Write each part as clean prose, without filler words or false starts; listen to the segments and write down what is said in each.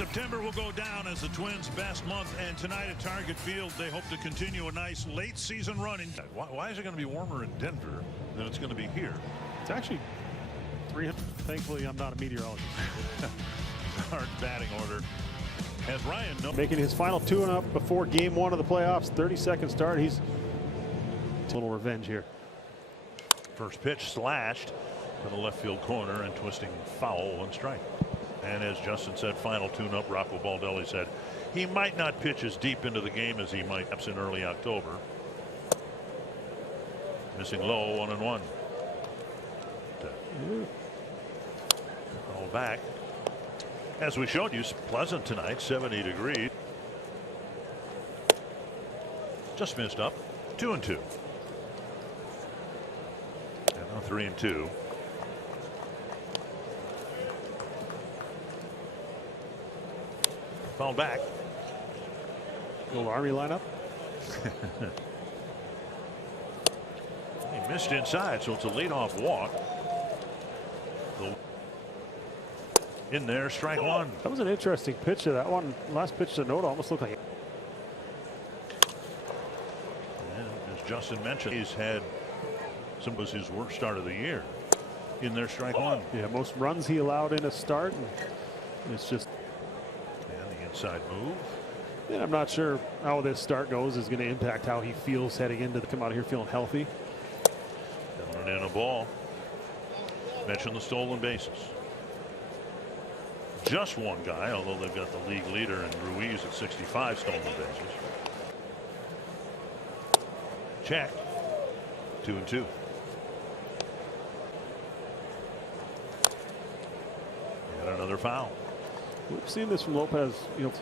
September will go down as the Twins' best month, and tonight at Target Field they hope to continue a nice late season running. Why is it going to be warmer in Denver than it's going to be here? It's actually 300. Thankfully I'm not a meteorologist. Our batting order has Ryan making his final tune-up before game 1 of the playoffs. 30-second start. He's a little revenge here. First pitch slashed to the left field corner and twisting foul, 1 strike. And as Justin said, final tune-up. Rocco Baldelli said he might not pitch as deep into the game as he might perhaps in early October. Missing low, 1-1. All back. As we showed you, pleasant tonight, 70 degrees. Just missed up, 2-2. And now 3-2. Foul back. Little Army lineup. He missed inside, so it's a leadoff walk. In there, strike 1. That was an interesting pitch. That one, last pitch to Noda, almost looked like. And as Justin mentioned, he's had some was his worst start of the year. In there, strike 1. Yeah, most runs he allowed in a start, and it's just. And the inside move. And I'm not sure how this start goes is going to impact how he feels heading into the come out of here feeling healthy. Down and in a ball. Mention the stolen bases. Just one guy, although they've got the league leader in Ruiz at 65 stolen bases. Check. 2-2. And another foul. We've seen this from Lopez. You know,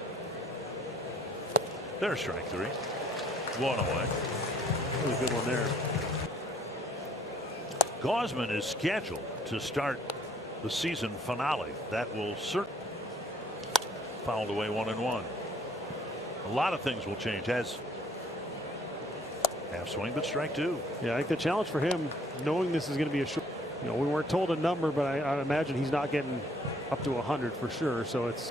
there's strike 3. 1 away. Really good one there. Gausman is scheduled to start the season finale. That will certainly fouled away, 1-1. A lot of things will change. As half swing, but strike 2. Yeah, I think the challenge for him, knowing this is going to be a short. You know, we weren't told a number, but I imagine he's not getting up to 100 for sure. So it's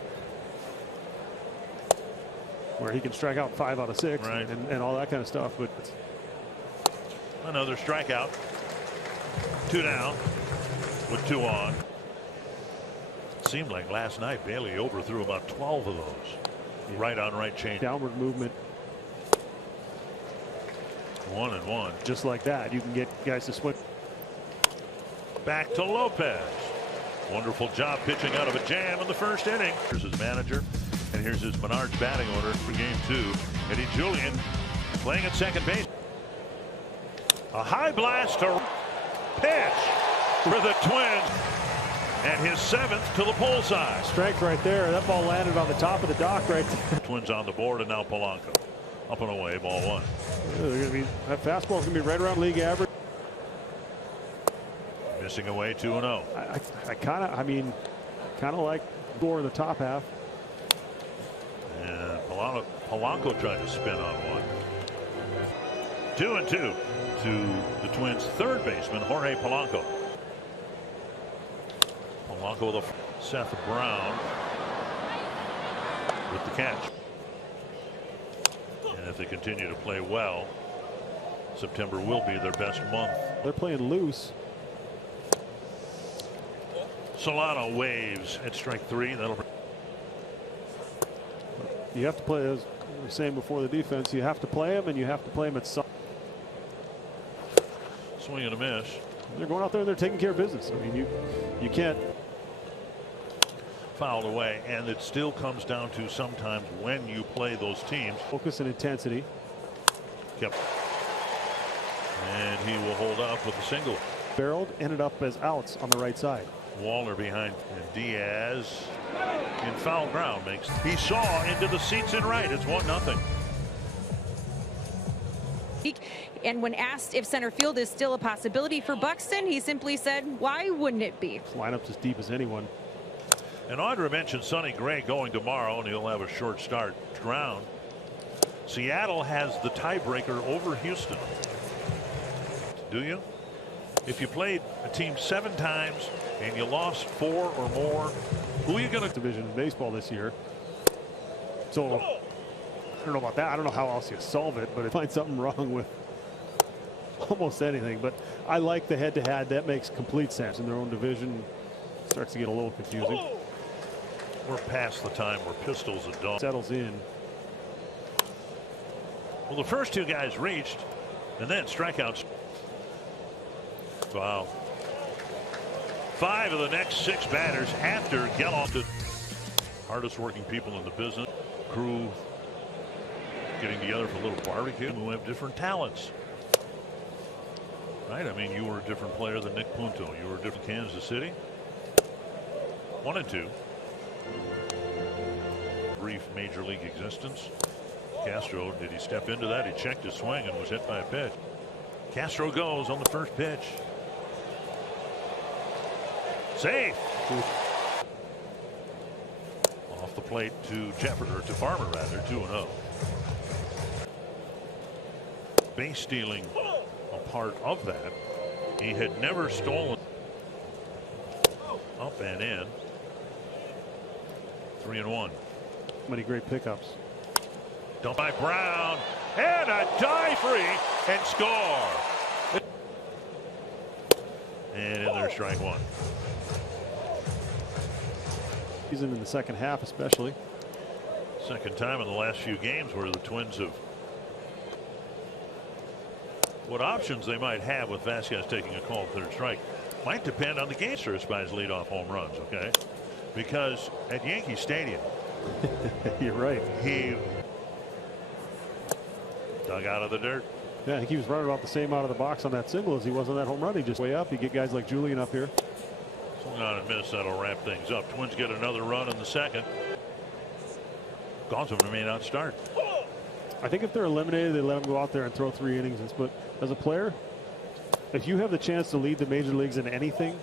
where he can strike out 5 out of 6, right, and all that kind of stuff. But another strikeout. 2 down with 2 on. Seemed like last night Bailey overthrew about 12 of those. Yeah. Right on right change. Downward movement. 1-1. Just like that, you can get guys to swing. Back to Lopez. Wonderful job pitching out of a jam in the first inning. Here's his manager, and here's his Menards batting order for game 2. Eddie Julian playing at second base. A high blast to pitch for the Twins. And his 7th to the pole side. Strike right there. That ball landed on the top of the dock right there. Twins on the board, and now Polanco. Up and away, ball 1. That fastball's going to be right around league average. Missing away, 2-0. I kind of like Gore in the top half. And Polanco tried to spin on one. 2-2 to the Twins' third baseman, Jorge Polanco. Polanco with a Seth Brown with the catch. And if they continue to play well, September will be their best month. They're playing loose. Solano waves at strike 3. That'll. You have to play, as we were saying before the defense, you have to play them, and you have to play them at some. Swing and a miss. They're going out there and they're taking care of business. I mean, you can't. Fouled away, and it still comes down to sometimes when you play those teams. Focus and intensity. Yep. And he will hold up with a single. Barreled, ended up as outs on the right side. Waller behind, and Diaz in foul ground makes. He saw into the seats in right. It's 1-0. And when asked if center field is still a possibility for Buxton, he simply said, why wouldn't it be? Lineup's as deep as anyone. And Audra mentioned Sonny Gray going tomorrow, and he'll have a short start ground. Seattle has the tiebreaker over Houston. Do you? If you played a team 7 times and you lost 4 or more, who are you going to? Division in baseball this year. So I don't know about that. I don't know how else you solve it, but I find something wrong with almost anything. But I like the head-to-head. That makes complete sense. In their own division, starts to get a little confusing. We're past the time where pistols at dawn. Settles in. Well, the first two guys reached, and then strikeouts. Wow. 5 of the next 6 batters after Geloff, the hardest working people in the business. Crew getting together for a little barbecue. Who have different talents. Right? I mean, you were a different player than Nick Punto. You were a different Kansas City. 1 and 2. Brief major league existence. Castro, did he step into that? He checked his swing and was hit by a pitch. Castro goes on the first pitch. Safe. Off the plate to Jefferson, or to Farmer rather, 2-0. Base stealing a part of that. He had never stolen. Up and in. 3-1. Many great pickups. Dumped by Brown, and a dive free and score. And in there, strike 1. Season in the second half, especially. Second time in the last few games where the Twins have. What options they might have with Vasquez taking a call third strike might depend on the game by his leadoff home runs. Okay, because at Yankee Stadium, you're right. He dug out of the dirt. Yeah, I think he was running about the same out of the box on that single as he was on that home run. He just way up. You get guys like Julian up here. Swung on and missed. That'll wrap things up. Twins get another run in the second. Gausman may not start. I think if they're eliminated, they let them go out there and throw 3 innings. But as a player, if you have the chance to lead the major leagues in anything,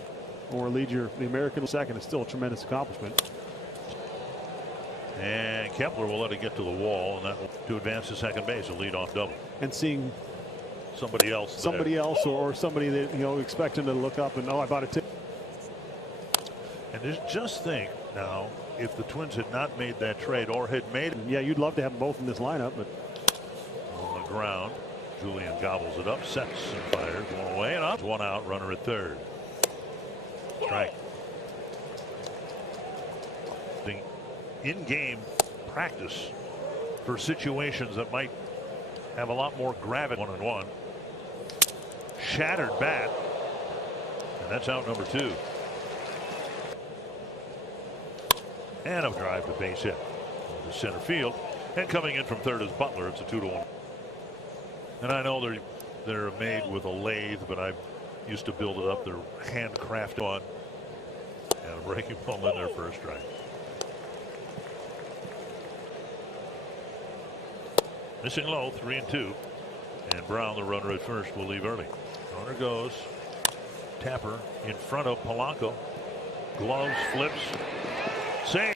or lead the American second, it's still a tremendous accomplishment. And Kepler will let it get to the wall, and that will to advance to second base, a leadoff double. And seeing somebody else, or somebody that expecting to look up and I bought a ticket. And just think now, if the Twins had not made that trade or had made it. Yeah, you'd love to have them both in this lineup, but on the ground, Julian gobbles it up, sets and fires one away and up. 1 out, runner at third. Strike. The in-game practice for situations that might have a lot more gravity. 1-1. Shattered bat, and that's out number 2. And a drive to base hit to center field, and coming in from third is Butler. It's a 2-1. And I know they're made with a lathe, but I used to build it up. They're handcrafted on, and a breaking ball in there for a strike. Missing low, 3-2, and Brown, the runner at first, will leave early. Runner goes. Tapper in front of Polanco. Gloves, flips, save.